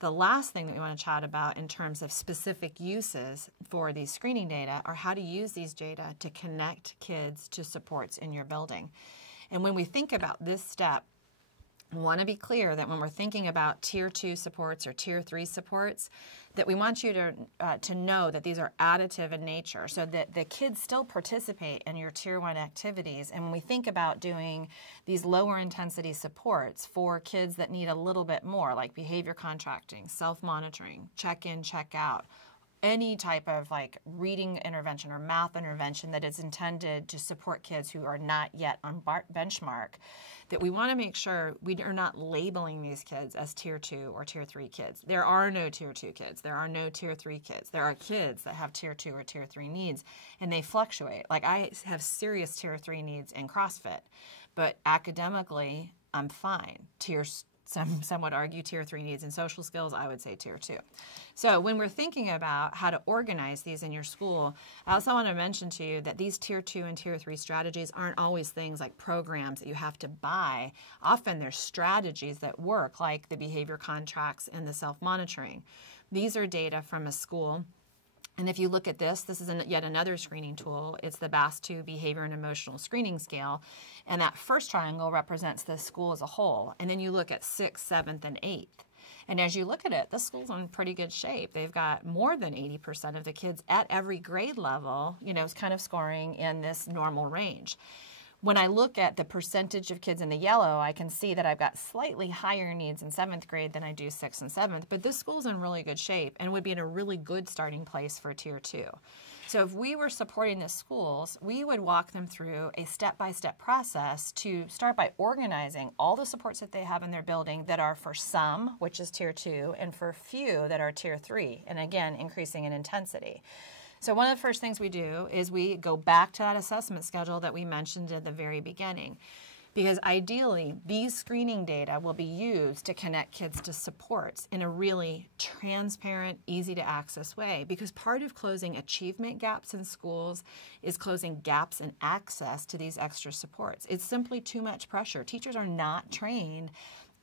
The last thing that we want to chat about in terms of specific uses for these screening data are how to use these data to connect kids to supports in your building. And when we think about this step, I want to be clear that when we're thinking about Tier 2 supports or Tier 3 supports, that we want you to know that these are additive in nature so that the kids still participate in your Tier 1 activities. And when we think about doing these lower intensity supports for kids that need a little bit more, like behavior contracting, self-monitoring, check-in, check-out, any type of like reading intervention or math intervention that is intended to support kids who are not yet on benchmark, that we want to make sure we are not labeling these kids as Tier 2 or Tier 3 kids. There are no Tier 2 kids. There are no Tier 3 kids. There are kids that have Tier 2 or Tier 3 needs, and they fluctuate. Like I have serious Tier 3 needs in CrossFit, but academically, I'm fine. Some would argue Tier 3 needs in social skills. I would say Tier 2. So when we're thinking about how to organize these in your school, I also want to mention to you that these Tier 2 and Tier 3 strategies aren't always things like programs that you have to buy. Often they're strategies that work, like the behavior contracts and the self-monitoring. These are data from a school. And if you look at this, this is yet another screening tool. It's the BAS-2 Behavior and Emotional Screening Scale. And that first triangle represents the school as a whole. And then you look at 6th, 7th, and 8th. And as you look at it, the school's in pretty good shape. They've got more than 80% of the kids at every grade level, kind of scoring in this normal range. When I look at the percentage of kids in the yellow, I can see that I've got slightly higher needs in 7th grade than I do 6th and 7th, but this school's in really good shape and would be in a really good starting place for Tier 2. So if we were supporting the schools, we would walk them through a step-by-step process to start by organizing all the supports that they have in their building that are for some, which is Tier 2, and for few that are Tier 3, and again, increasing in intensity. So one of the first things we do is we go back to that assessment schedule that we mentioned at the very beginning, because ideally these screening data will be used to connect kids to supports in a really transparent, easy to access way, because part of closing achievement gaps in schools is closing gaps in access to these extra supports. It's simply too much pressure. Teachers are not trained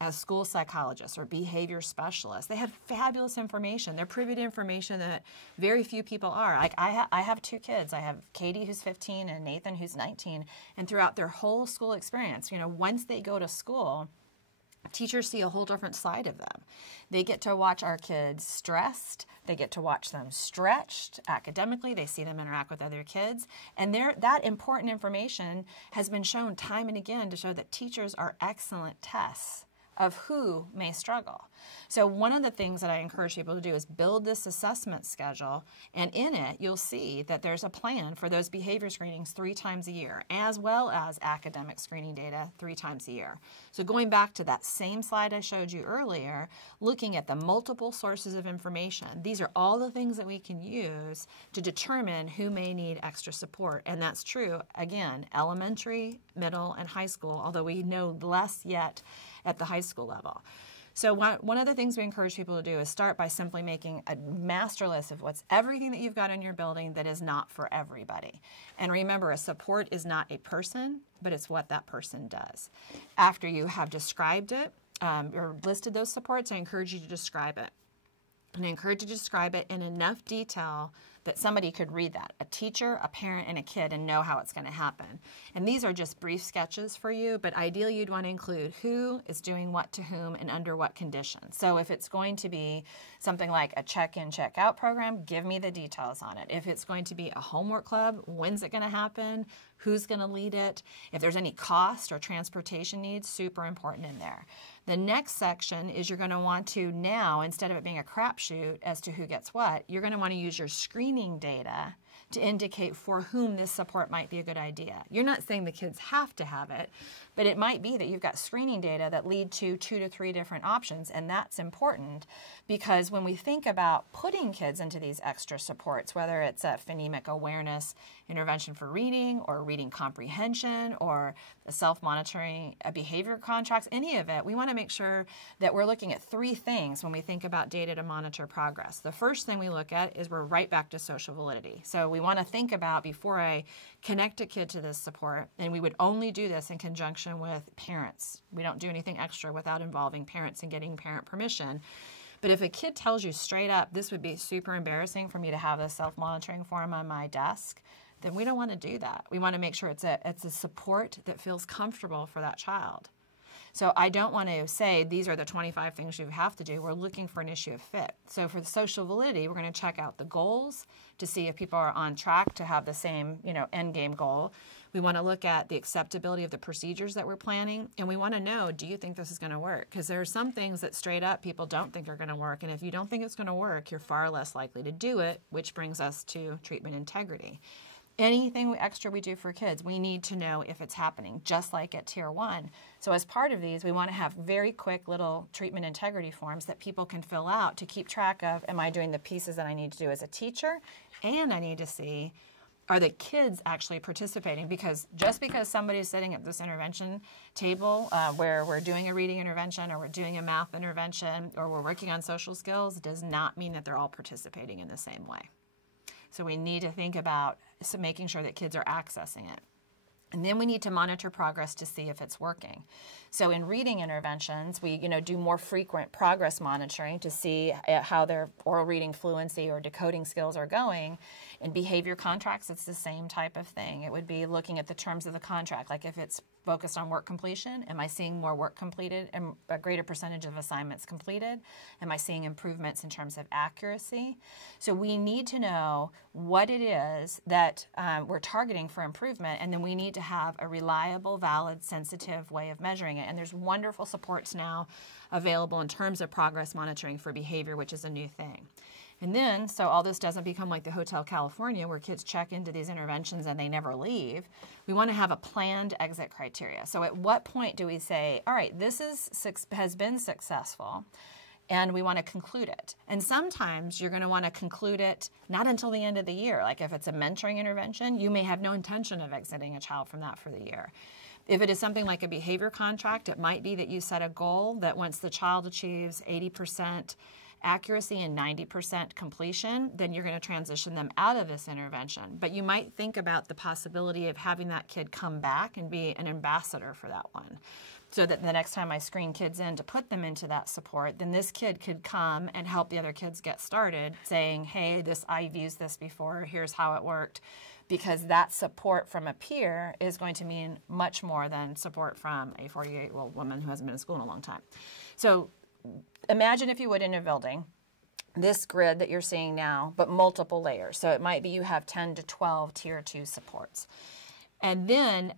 as school psychologists or behavior specialists. They have fabulous information. They're privy to information that very few people are. Like I have 2 kids. I have Katie, who's 15, and Nathan, who's 19. And throughout their whole school experience, once they go to school, teachers see a whole different side of them. They get to watch our kids stressed. They get to watch them stretched academically. They see them interact with other kids. And that important information has been shown time and again to show that teachers are excellent tests of who may struggle. So one of the things that I encourage people to do is build this assessment schedule, and in it you'll see that there's a plan for those behavior screenings 3 times a year, as well as academic screening data 3 times a year. So going back to that same slide I showed you earlier, looking at the multiple sources of information, these are all the things that we can use to determine who may need extra support. And that's true, again, elementary, middle, and high school, although we know less yet at the high school level. So one of the things we encourage people to do is start by simply making a master list of what's everything that you've got in your building that is not for everybody. And remember, a support is not a person, but it's what that person does. After you have described it or listed those supports, I encourage you to describe it. And I encourage you to describe it in enough detail that somebody could read that, a teacher, a parent, and a kid, and know how it's going to happen. And these are just brief sketches for you, but ideally you'd want to include who is doing what to whom and under what conditions. So if it's going to be something like a check-in, check-out program, give me the details on it. If it's going to be a homework club, when's it going to happen? Who's going to lead it? If there's any cost or transportation needs, super important in there. The next section is you're going to want to now, instead of it being a crapshoot as to who gets what, you're going to want to use your screening data to indicate for whom this support might be a good idea. You're not saying the kids have to have it, but it might be that you've got screening data that lead to 2 to 3 different options, and that's important because when we think about putting kids into these extra supports, whether it's a phonemic awareness intervention for reading or reading comprehension or a self-monitoring behavior contracts, any of it, we want to make sure that we're looking at 3 things when we think about data to monitor progress. The first thing we look at is we're right back to social validity. So we want to think about, before I connect a kid to this support, and we would only do this in conjunction with parents. We don't do anything extra without involving parents and getting parent permission. But if a kid tells you straight up, this would be super embarrassing for me to have this self-monitoring form on my desk, then we don't want to do that. We want to make sure it's a support that feels comfortable for that child. So I don't want to say these are the 25 things you have to do. We're looking for an issue of fit. So for the social validity, we're going to check out the goals to see if people are on track to have the same, end game goal. We want to look at the acceptability of the procedures that we're planning, and we want to know, do you think this is going to work? Because there are some things that straight up people don't think are going to work, and if you don't think it's going to work, you're far less likely to do it, which brings us to treatment integrity. Anything extra we do for kids, we need to know if it's happening, just like at Tier 1. So as part of these, we want to have very quick little treatment integrity forms that people can fill out to keep track of, am I doing the pieces that I need to do as a teacher? And I need to see, are the kids actually participating? Because just because somebody's sitting at this intervention table where we're doing a reading intervention or we're doing a math intervention or we're working on social skills does not mean that they're all participating in the same way. So we need to think about making sure that kids are accessing it. And then we need to monitor progress to see if it's working. So in reading interventions, we do more frequent progress monitoring to see how their oral reading fluency or decoding skills are going. In behavior contracts, it's the same type of thing. It would be looking at the terms of the contract, like if it's focused on work completion, am I seeing more work completed and a greater percentage of assignments completed? Am I seeing improvements in terms of accuracy? So we need to know what it is that we're targeting for improvement, and then we need to have a reliable, valid, sensitive way of measuring it. And there's wonderful supports now available in terms of progress monitoring for behavior, which is a new thing. And then, so all this doesn't become like the Hotel California where kids check into these interventions and they never leave. We want to have a planned exit criteria. So at what point do we say, all right, this has been successful, and we want to conclude it? And sometimes you're going to want to conclude it not until the end of the year. Like if it's a mentoring intervention, you may have no intention of exiting a child from that for the year. If it is something like a behavior contract, it might be that you set a goal that once the child achieves 80% accuracy and 90% completion, then you're going to transition them out of this intervention. But you might think about the possibility of having that kid come back and be an ambassador for that one. So that the next time I screen kids in to put them into that support, then this kid could come and help the other kids get started saying, hey, I've used this before, here's how it worked. Because that support from a peer is going to mean much more than support from a 48-year-old woman who hasn't been in school in a long time. So imagine, if you would, in a building, this grid that you're seeing now, but multiple layers. So it might be you have 10 to 12 Tier 2 supports. And then,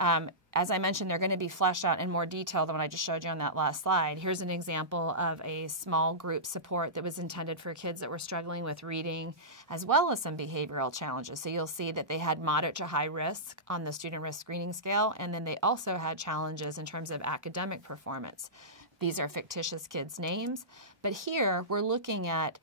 as I mentioned, they're going to be fleshed out in more detail than what I just showed you on that last slide. Here's an example of a small group support that was intended for kids that were struggling with reading, as well as some behavioral challenges. So you'll see that they had moderate to high risk on the student risk screening scale, and then they also had challenges in terms of academic performance. These are fictitious kids' names, but here we're looking at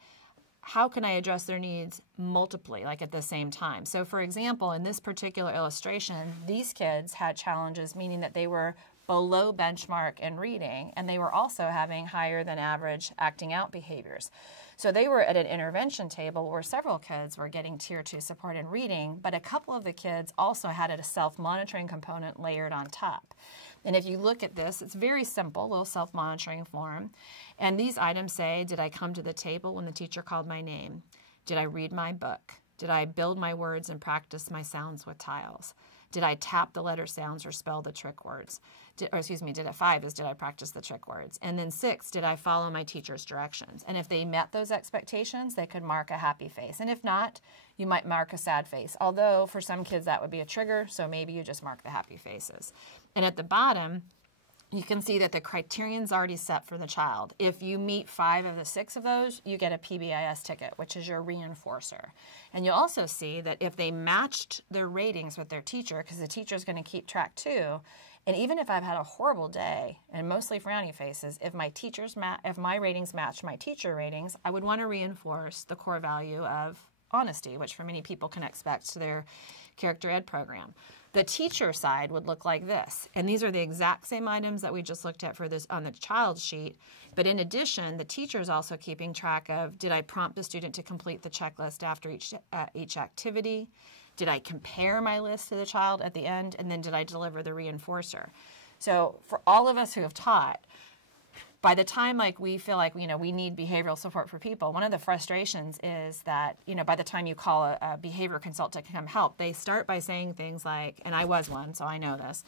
how can I address their needs multiply, like at the same time. So for example, in this particular illustration, these kids had challenges, meaning that they were below benchmark in reading, and they were also having higher than average acting out behaviors. So they were at an intervention table where several kids were getting Tier 2 support in reading, but a couple of the kids also had a self-monitoring component layered on top. And if you look at this, it's very simple, little self-monitoring form. And these items say, did I come to the table when the teacher called my name? Did I read my book? Did I build my words and practice my sounds with tiles? Did I tap the letter sounds or spell the trick words? 5 is, did I practice the trick words? And then 6, did I follow my teacher's directions? And if they met those expectations, they could mark a happy face. And if not, you might mark a sad face. Although for some kids that would be a trigger, so maybe you just mark the happy faces. And at the bottom, you can see that the criterion's already set for the child. If you meet 5 of the 6 of those, you get a PBIS ticket, which is your reinforcer. And you'll also see that if they matched their ratings with their teacher, because the teacher's going to keep track too, and even if I've had a horrible day, and mostly frowny faces, if my ratings match my teacher ratings, I would want to reinforce the core value of honesty, which for many people can expect to their character ed program. The teacher side would look like this, and these are the exact same items that we just looked at for this on the child sheet, but in addition, the teacher is also keeping track of, did I prompt the student to complete the checklist after each activity? Did I compare my list to the child at the end? And then did I deliver the reinforcer? So for all of us who have taught, by the time like we feel like, you know, we need behavioral support for people, one of the frustrations is that, you know, by the time you call a behavior consultant to come help, they start by saying things like, and I was one, so I know this,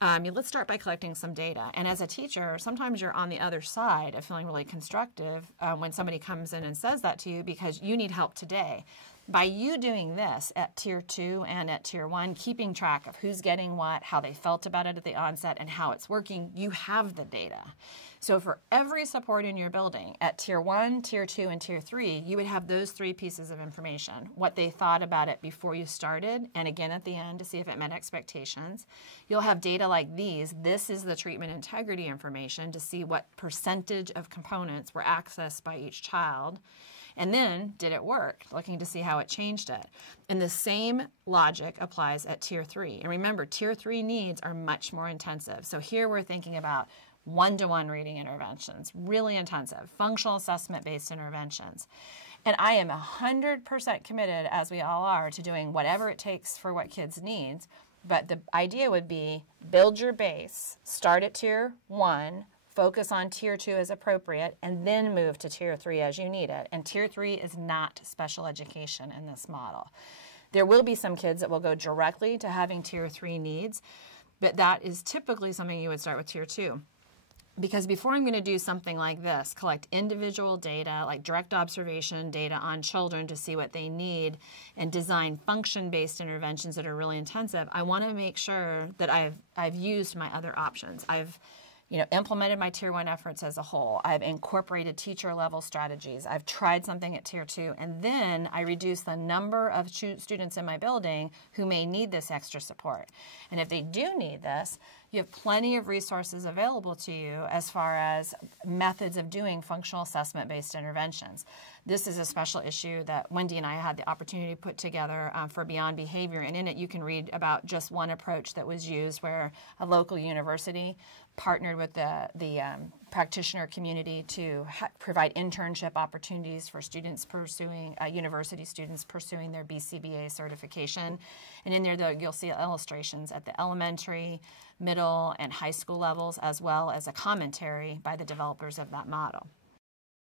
let's start by collecting some data. And as a teacher, sometimes you're on the other side of feeling really constructive when somebody comes in and says that to you because you need help today. By you doing this at Tier 2 and at Tier 1, keeping track of who's getting what, how they felt about it at the onset, and how it's working, you have the data. So for every support in your building, at Tier 1, Tier 2, and Tier 3, you would have those 3 pieces of information. What they thought about it before you started, and again at the end to see if it met expectations. You'll have data like these. This is the treatment integrity information to see what percentage of components were accessed by each child. And then, did it work? Looking to see how it changed it. And the same logic applies at Tier 3. And remember, Tier 3 needs are much more intensive. So here we're thinking about one-to-one reading interventions, really intensive, functional assessment-based interventions. And I am 100% committed, as we all are, to doing whatever it takes for what kids need. But the idea would be build your base, start at Tier 1, focus on Tier 2 as appropriate, and then move to Tier 3 as you need it. And Tier 3 is not special education in this model. There will be some kids that will go directly to having Tier 3 needs, but that is typically something you would start with Tier 2. Because before I'm going to do something like this, collect individual data, like direct observation data on children to see what they need, and design function-based interventions that are really intensive, I want to make sure that I've used my other options. I've implemented my Tier 1 efforts as a whole. I've incorporated teacher-level strategies. I've tried something at Tier 2, and then I reduce the number of students in my building who may need this extra support. And if they do need this, you have plenty of resources available to you as far as methods of doing functional assessment-based interventions. This is a special issue that Wendy and I had the opportunity to put together for Beyond Behavior, and in it you can read about just one approach that was used where a local university partnered with the practitioner community to provide internship opportunities for students pursuing, university students pursuing their BCBA certification. And in there, though, you'll see illustrations at the elementary, middle, and high school levels, as well as a commentary by the developers of that model.